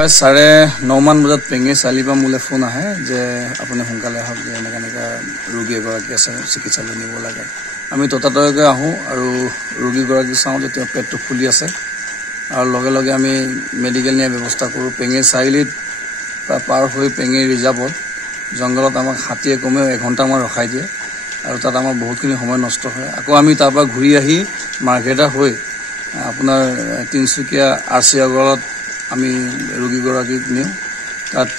হয় 9:30 মান বজাত পেঙে চাৰিআলিৰ মোলে ফোন আহে যে আপুনি সোনকালে আহক যে এনেকা ৰোগী এগৰাকী আছে চিকিৎসালয় নিব লাগে। আমি ততাতৈয়াকৈ আহোঁ আৰু ৰোগীগৰাকী চাওঁ যে তেওঁ পেটটো ফুলি আছে আৰু লগে লগে আমি মেডিকেল নিয়াৰ ব্যৱস্থা কৰোঁ। পেঙে চাৰিআলিত পাৰ হৈ পেঙে ৰিজাৰ্ভত জংঘলত আমাক হাতীয়ে কমেও 1 ঘণ্টামান ৰখাই দিয়ে আৰু তাত আমাৰ বহুতখিনি সময় নষ্ট হয়। আকৌ আমি তাৰ পৰা ঘূৰি আহি মাৰ্ঘেৰিটা হৈ আপোনাৰ তিনিচুকীয়া RC আগৰত আমি ৰোগীগৰাকীক নিওঁ। তাত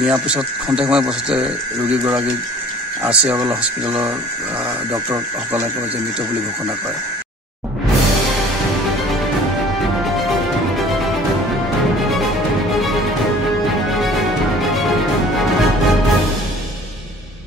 নিয়াৰ পিছত খন্তেক সময় পাছতে ৰোগীগৰাকীক RC আগৰ হস্পিটেলৰ ডক্টৰসকলে কয় যে মৃত বুলি ঘোষণা কৰে।